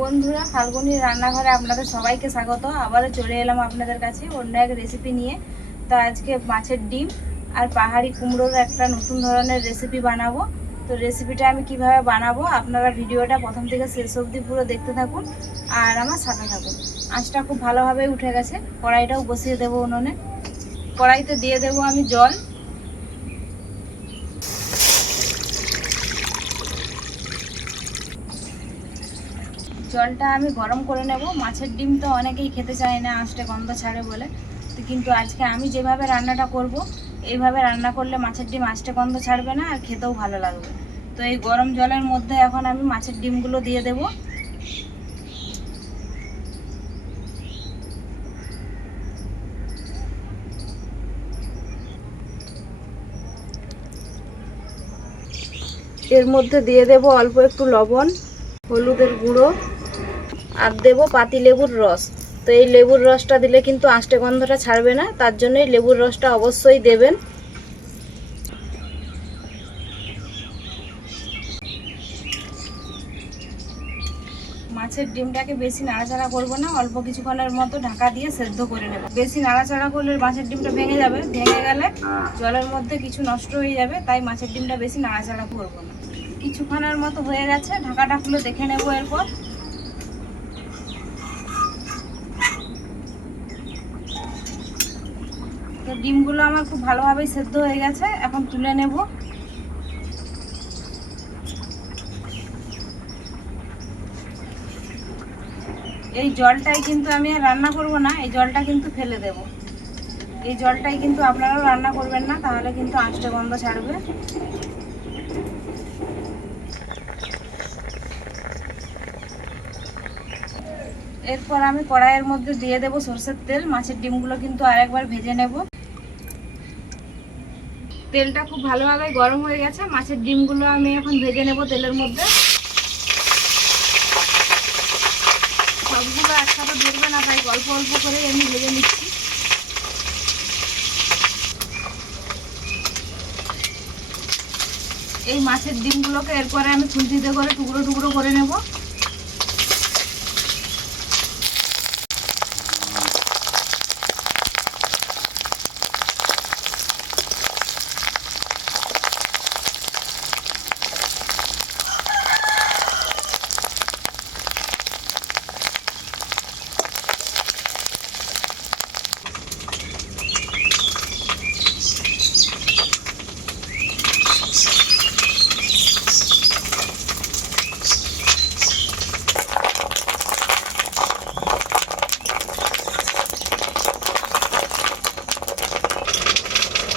বন্ধুরা ফাল্গুনি রান্নাঘরে আপনাদের সবাইকে স্বাগত। আবারও চলে এলাম আপনাদের কাছে অন্য এক রেসিপি নিয়ে। তো আজকে মাছের ডিম আর পাহাড়ি কুমড়োর একটা নতুন ধরনের রেসিপি বানাবো। তো রেসিপিটা আমি কীভাবে বানাবো আপনারা ভিডিওটা প্রথম থেকে শেষ অবধি পুরো দেখতে থাকুন আর আমার সাথে থাকুন। আঁচটা খুব ভালোভাবে উঠে গেছে, কড়াইটাও বসিয়ে দেবো উনুনে। কড়াইতে দিয়ে দেবো আমি জল। জলটা আমি গরম করে নেব। মাছের ডিম তো অনেকেই খেতে চায় না, আঁশটে গন্ধ ছাড়ে বলে। তো কিন্তু আজকে আমি যেভাবে রান্নাটা করব, এইভাবে রান্না করলে মাছের ডিম আঁশটে গন্ধ ছাড়বে না আর খেতেও ভালো লাগবে। তো এই গরম জলের মধ্যে এখন আমি মাছের ডিমগুলো দিয়ে দেব। এর মধ্যে দিয়ে দেব অল্প একটু লবণ, হলুদের গুঁড়ো। আর দেবো পাতি লেবুর রস। তো এই লেবুর রসটা দিলে কিন্তু আঁশটে গন্ধটা ছাড়বে না, তার জন্যই লেবুর রসটা অবশ্যই দেবেন। মাছের ডিমটাকে বেশি নাড়াচাড়া করব না, অল্প কিছুক্ষণের মতো ঢাকা দিয়ে সেদ্ধ করে নেব। বেশি নাড়াচাড়া করলে মাছের ডিমটা ভেঙে যাবে, ভেঙে গেলে জলের মধ্যে কিছু নষ্ট হয়ে যাবে, তাই মাছের ডিমটা বেশি নাড়াচাড়া করব না। কিছুক্ষণের মতো হয়ে গেছে, ঢাকাটা খুলে দেখে নেব এরপর। তো ডিমগুলো আমার খুব ভালোভাবেই সেদ্ধ হয়ে গেছে। এখন তুলে নেব। এই জলটাই কিন্তু আমি আর রান্না করব না, এই জলটা কিন্তু ফেলে দেব। এই জলটাই কিন্তু আপনারাও রান্না করবেন না, তাহলে কিন্তু আঁচটা গন্ধ ছাড়বে। এরপর আমি কড়াইয়ের মধ্যে দিয়ে দেব সরষের তেল, মাছের ডিমগুলো কিন্তু আরেকবার ভেজে নেব। তেলটা খুব ভালোভাবে গরম হয়ে গেছে। মাছের ডিমগুলো আমি এখন ভেজে নেব তেলের মধ্যে। সবগুলো একসাথে ধরবে না, তাই অল্প অল্প করে আমি ভেজে নিচ্ছি। এই মাছের ডিমগুলোকে এরপরে আমি খুন্তিতে করে টুকরো টুকরো করে নেব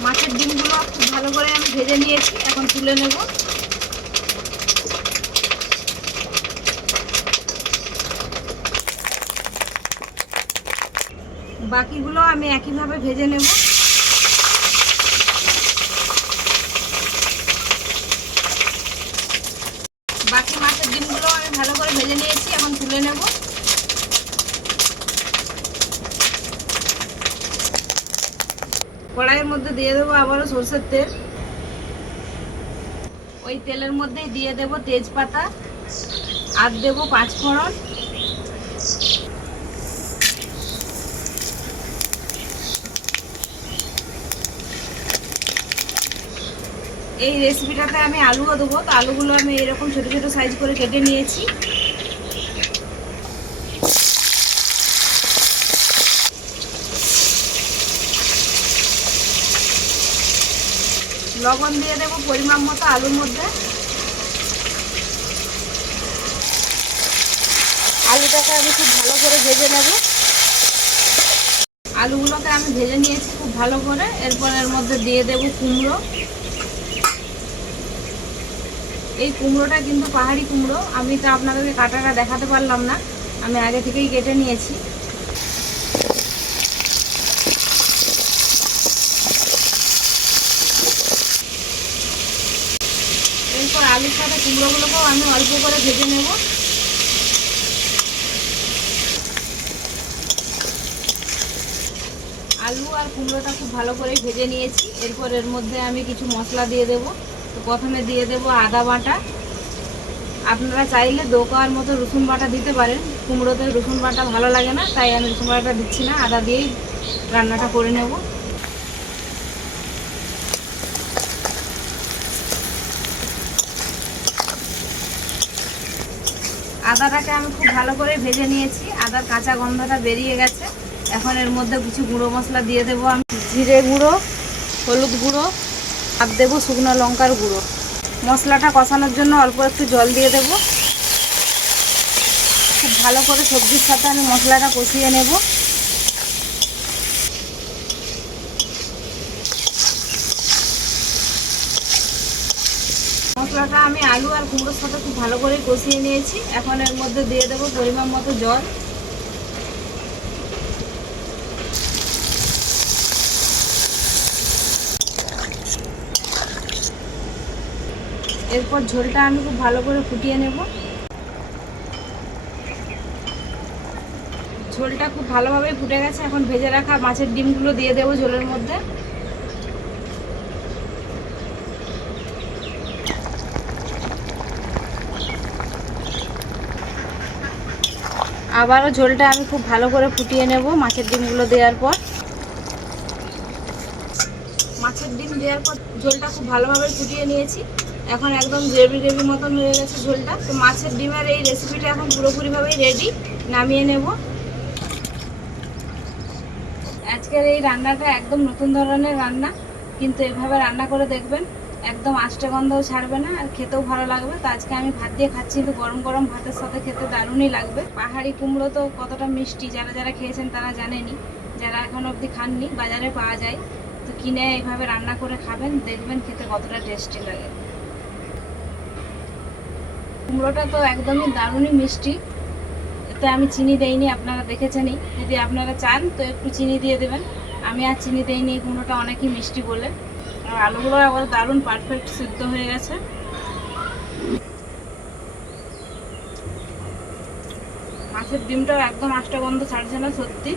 মাছের ডিমগুলো খুব ভালো করে আমি ভেজে নিয়েছি এখন তুলে নেব। বাকিগুলো আমি একইভাবে ভেজে নেব বাকি মাছের ডিমগুলো আমি ভালো করে ভেজে নিয়েছি এখন তুলে নেব কড়াইয়ের মধ্যে দিয়ে দেবো আবারও সরষের তেল। ওই তেলের মধ্যেই দিয়ে দেবো তেজপাতা। আর দেবো পাঁচফোড়ন। এই রেসিপিটাতে আমি আলুও দেবো। তো আলুগুলো আমি এরকম ছোটো ছোটো সাইজ করে কেটে নিয়েছি। লবণ দিয়ে দেবো পরিমাণ মতো আলুর মধ্যে। আলুটাকে আমি খুব ভালো করে ভেজে নেব। আলুগুলোকে আমি ভেজে নিয়েছি খুব ভালো করে। এরপর এর মধ্যে দিয়ে দেব কুমড়ো। এই কুমড়োটা কিন্তু পাহাড়ি কুমড়ো। আমি তো আপনাদেরকে কাটাটা দেখাতে পারলাম না। আমি আগে থেকেই কেটে নিয়েছি এরপর আলুর সাথে কুমড়োগুলোকেও আমি অল্প করে ভেজে নেব। আলু আর কুমড়োটা খুব ভালো করে ভেজে নিয়েছি। এরপর এর মধ্যে আমি কিছু মশলা দিয়ে দেব। তো প্রথমে দিয়ে দেব আদা বাটা। আপনারা চাইলে দোকার মতো রসুন বাটা দিতে পারেন। কুমড়োতে রসুন বাটা ভালো লাগে না, তাই আমি রসুন বাটা দিচ্ছি না, আদা দিয়েই রান্নাটা করে নেব। আদাটাকে আমি খুব ভালো করে ভেজে নিয়েছি। আদার কাঁচা গন্ধটা বেরিয়ে গেছে। এখন এর মধ্যে কিছু গুঁড়ো মশলা দিয়ে দেবো আমি। জিরে গুঁড়ো, হলুদ গুঁড়ো, আর দেবো শুকনো লঙ্কার গুঁড়ো। মশলাটা কষানোর জন্য অল্প একটু জল দিয়ে দেব। খুব ভালো করে সবজির সাথে আমি মশলাটা কষিয়ে নেব। মশলাটা আমি আলু আর কুমড়োর সাথে খুব ভালো করে কষিয়ে নিয়েছি। এখন এর মধ্যে দিয়ে দেবো পরিমাণ মতো জল। এরপর ঝোলটা আমি খুব ভালো করে ফুটিয়ে নেব। ঝোলটা খুব ভালোভাবে ফুটে গেছে। এখন ভেজে রাখা মাছের ডিমগুলো দিয়ে দেবো ঝোলের মধ্যে। আবারও ঝোলটা আমি খুব ভালো করে ফুটিয়ে নেব মাছের ডিমগুলো দেওয়ার পর। মাছের ডিম দেওয়ার পর ঝোলটা খুব ভালোভাবে ফুটিয়ে নিয়েছি। এখন একদম গ্রেভি গ্রেভি মতন হয়ে গেছে ঝোলটা। তো মাছের ডিমের এই রেসিপিটা এখন পুরোপুরিভাবেই রেডি নামিয়ে নেব। আজকের এই রান্নাটা একদম নতুন ধরনের রান্না, কিন্তু এভাবে রান্না করে দেখবেন একদম আষ্টে গন্ধও ছাড়বে না, আর খেতেও ভালো লাগবে। তো আজকে আমি ভাত দিয়ে খাচ্ছি কিন্তু গরম গরম ভাতের সাথে খেতে দারুণই লাগবে। পাহাড়ি কুমড়ো তো কতটা মিষ্টি, যারা যারা খেয়েছেন তারা জানেনি, যারা এখন অবধি খাননি, বাজারে পাওয়া যায়। তো কিনে এইভাবে রান্না করে খাবেন, দেখবেন খেতে কতটা টেস্টি লাগে। কুমড়োটা তো একদমই দারুণই মিষ্টি। এতে আমি চিনি দেইনি, আপনারা দেখেছেনই। যদি আপনারা চান, তো একটু চিনি দিয়ে দেবেন। আমি আর চিনি দেইনি এই কুমড়োটা অনেকই মিষ্টি বলে। আলুগুলো আবার দারুণ পারফেক্ট সিদ্ধ হয়ে গেছে। মাছের ডিমটাও একদম আষ্টা গন্ধ ছাড়ছে না সত্যি।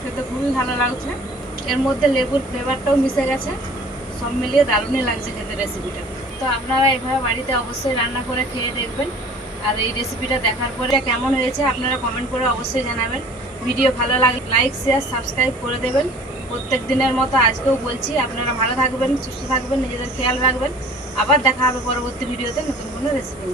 খেতে খুবই ভালো লাগছে। এর মধ্যে লেবুর ফ্লেভারটাও মিশে গেছে। সব মিলিয়ে দারুণই লাগছে খেতে রেসিপিটা তো আপনারা এভাবে বাড়িতে অবশ্যই রান্না করে খেয়ে দেখবেন। আর এই রেসিপিটা দেখার পরে কেমন হয়েছে আপনারা কমেন্ট করে অবশ্যই জানাবেন। ভিডিও ভালো লাগে লাইক শেয়ার সাবস্ক্রাইব করে দেবেন। প্রত্যেক দিনের মতো আজকেও বলছি, আপনারা ভালো থাকবেন, সুস্থ থাকবেন, নিজেদের খেয়াল রাখবেন। আবার দেখা হবে পরবর্তী ভিডিওতে নতুন কোনো রেসিপি